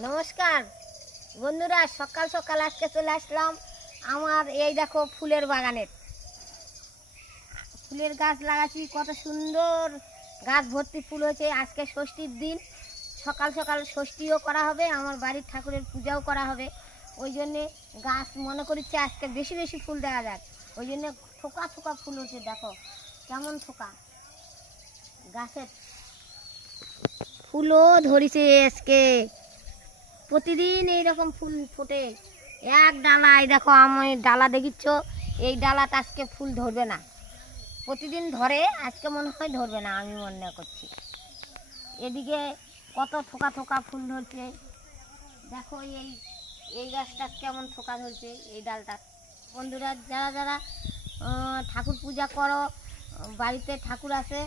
নমস্কার বন্ধুরা, সকাল সকাল আজকে চলে আসলাম আমার এই দেখো ফুলের বাগানের। ফুলের গাছ লাগাচ্ছি, কত সুন্দর গাছ ভর্তি ফুল হয়েছে। আজকে ষষ্ঠীর দিন, সকাল সকাল ষষ্ঠীও করা হবে, আমার বাড়ির ঠাকুরের পূজাও করা হবে। ওই জন্যে গাছ মনে করছে আজকে বেশি বেশি ফুল দেখা যাক, ওই জন্যে থোকা থোকা ফুল হচ্ছে। দেখো কেমন থোকা, গাছের ফুলও ধরেছে আজকে। প্রতিদিন এইরকম ফুল ফোটে এক ডালায়। দেখো আমি ডালা দেখিচ্ছ, এই ডালাটা আজকে ফুল ধরবে না, প্রতিদিন ধরে, আজকে মনে হয় ধরবে না, আমি মনে করছি। এদিকে কত থোকা থোকা ফুল ধরছে, দেখো এই এই গাছটা কেমন থোকা ধরছে, এই ডালটা। বন্ধুরা, যারা যারা ঠাকুর পূজা করো, বাড়িতে ঠাকুর আছে,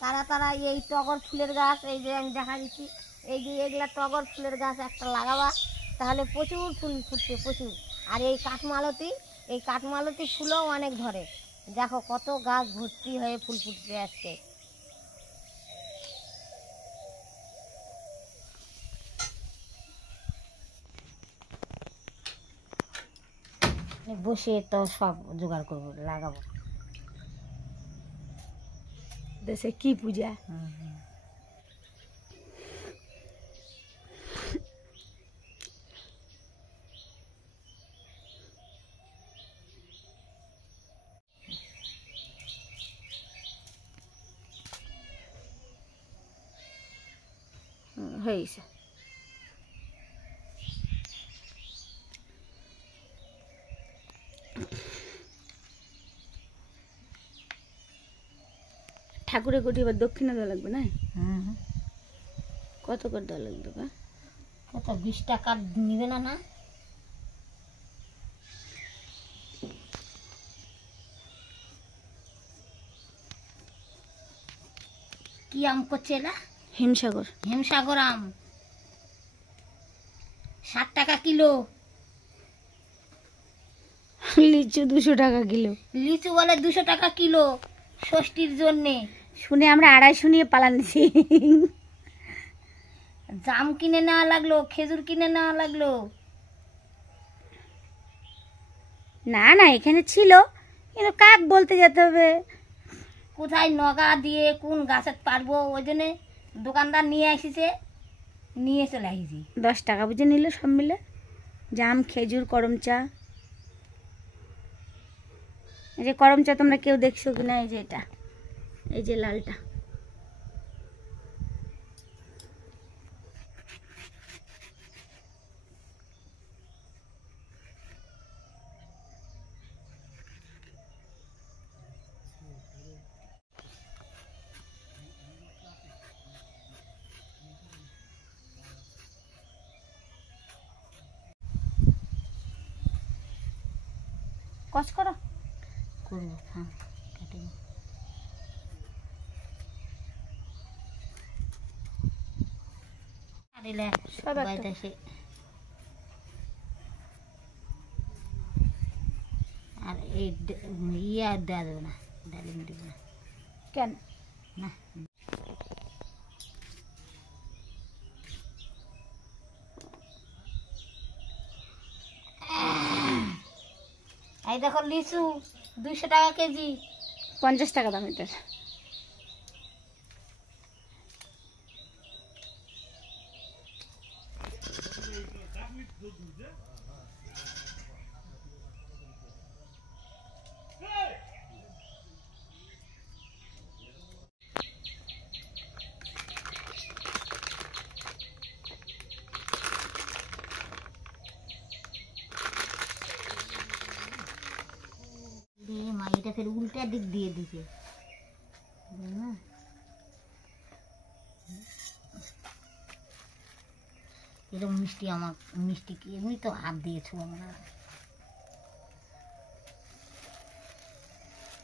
তারা তারা এই টগর ফুলের গাছ, এই যে আমি দেখা দিচ্ছি, এই যে এগুলা টগর ফুলের গাছ একটা লাগাবা, তাহলে প্রচুর ফুল ফুটছে, প্রচুর। আর এই কাঠমালতি ফুলও অনেক ধরে। দেখো কত গাছ ভর্তি হয়ে ফুল ফুটছে আজকে। বসে তো সব জোগাড় করবো, লাগাবো। দেশে কি পূজা? হয়েছে। ঠাকুরের কোটি এবার দক্ষিণা দেওয়া লাগবে না? কত করে দেওয়া লাগবে? বা কত 20 টাকা নিবে না? না কি আম করছে না? হেমসাগর আম 60 টাকা কিলো। লিচু 200 টাকা কিলো। লিচু বলে 200 টাকা কিলো ষষ্ঠীর জন্যে। শুনে আমরা 250 নিয়ে পালাচ্ছি। জাম কিনে নেওয়া লাগলো, খেজুর কিনে নেওয়া লাগলো। না না, এখানে ছিল, কিন্তু কাক বলতে যেতে হবে, কোথায় নগা দিয়ে কোন গাছে পারবো, ওই জন্যে দোকানদার নিয়ে আসিছে, নিয়ে চলে আসিছি। 10 টাকা বুঝে নিল সব মিলে, জাম, খেজুর, করম চা। এই যে করম চা তোমরা কেউ দেখছো কিনা, এই যে এটা, এই যে লালটা। কষ করো, করবো, হ্যাঁ কেটে দিলে সবাই। আর এই ইয়ে দেওয়া যাবে না, ডালিম দেবে না। কেন না, এই দেখো লিচু 200 টাকা কেজি। 50 টাকা দাম এটার। মা এটা ফের উল্টা দিক দিয়ে দিছে। এরকম মিষ্টি, আমার মিষ্টি কি এমনি তো হাত দিয়েছো আমরা,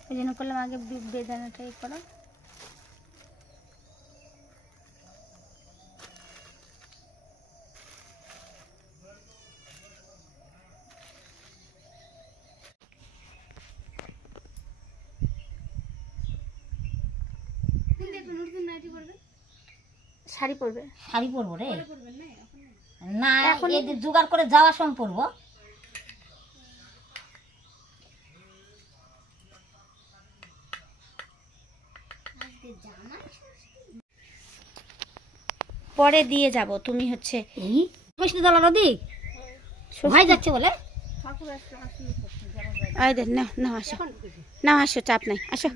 ওই জন্য করলাম আগে বেদানাটাই করো। শাড়ি পরবো রে। না এখন এই জোগাড় করে যাওয়ার সময় পড়বো। পরে দিয়ে যাব। তুমি হচ্ছে এই বসতে দলা নদী ভাই যাচ্ছে বলে নাও নাও আসো, নাও আসো, চাপ নাই, আসো।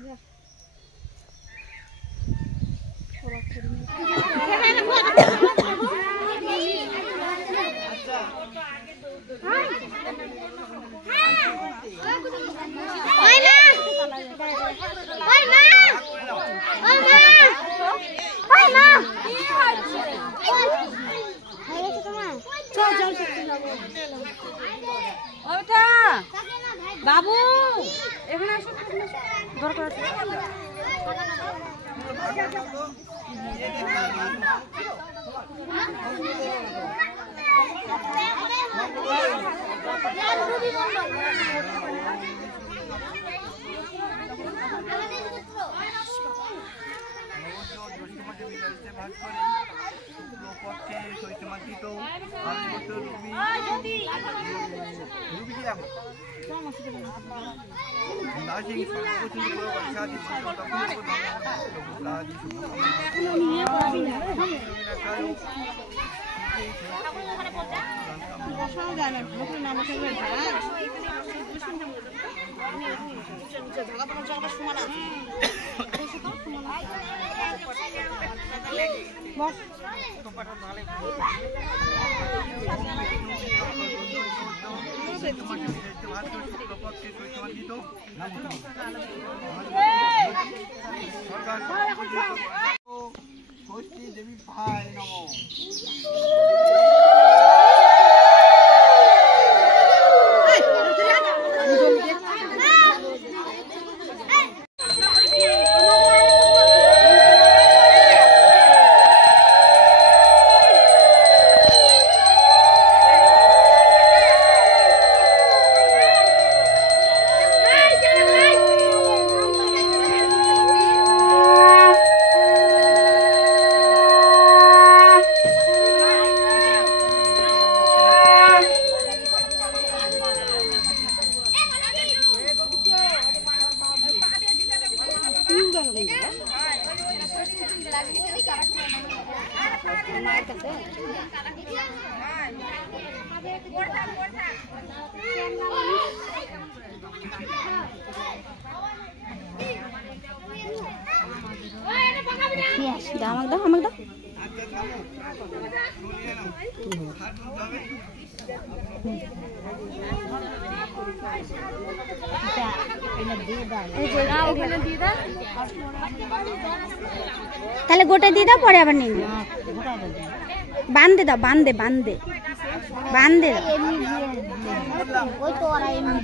বাবু এখানে আসো, দরকার আছে। দেবী ভাই নমঃ। আমাকে দাও, আমাকে দাও। তাহলে গোটা দিয়ে দাও, পরে আবার নিয়ে নিও। বান্ধে দাও, বান্ধে বান্ধে বান্ধে দাও। ওই তো ওরা এমনি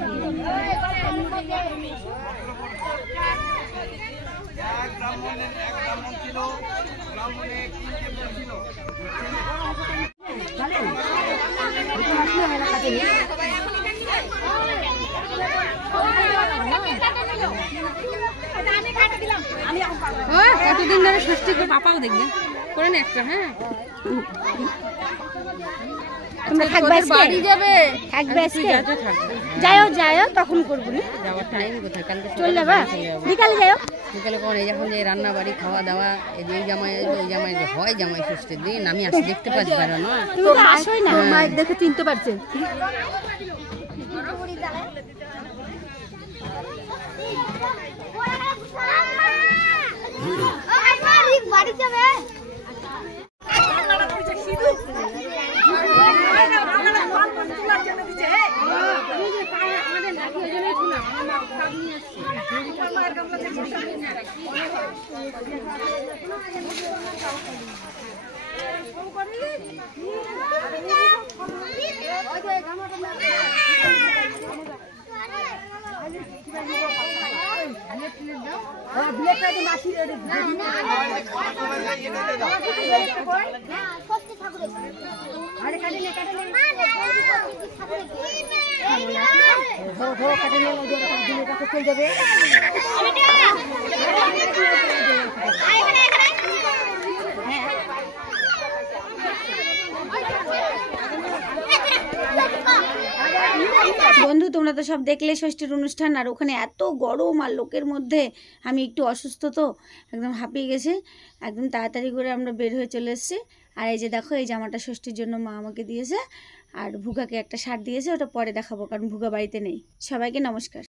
এক ব্রাহ্মণ ছিল, ব্রাহ্মণে তিনটে মেয়ে ছিল। কতদিন ধরে ষষ্ঠী করে পাপাও দেখবেন করেন একটা। হ্যাঁ তোমরা থাকবে আজকে? বাড়ি যাবে, থাকবে আজকে? থাকবে। যাও যাও, তখন করবো না। যাওয়ার টাইম কোথায়? কালকে চলে যাবা? বিকালে যাও। বিকালে কখন যখন যে রান্না বাড়ি খাওয়া দাওয়া, এই জামাই আসবে, ওই জামাই হয়, জামাই ষষ্ঠীর দিন আমি আসি দেখতে পাচ্ছি না। তুমি তো আসোই না। মাইক দেখে চিনতে পারছেন। বাড়ি যাবে বন্ধু তোমরা তো সব দেখলে ষষ্ঠীর অনুষ্ঠান, আর ওখানে এত গরম আর লোকের মধ্যে আমি একটু অসুস্থ, তো একদম হাঁপিয়ে গেছে। একদম তাড়াতাড়ি করে আমরা বের হয়ে চলে এসেছি। আর এই যে দেখো, এই জামাটা ষষ্ঠীর জন্য মা আমাকে দিয়েছে, আর ভুগাকে একটা শার্ট দিয়েছে, ওটা পরে দেখাবো কারণ ভুগা বাড়িতে নেই। সবাইকে নমস্কার।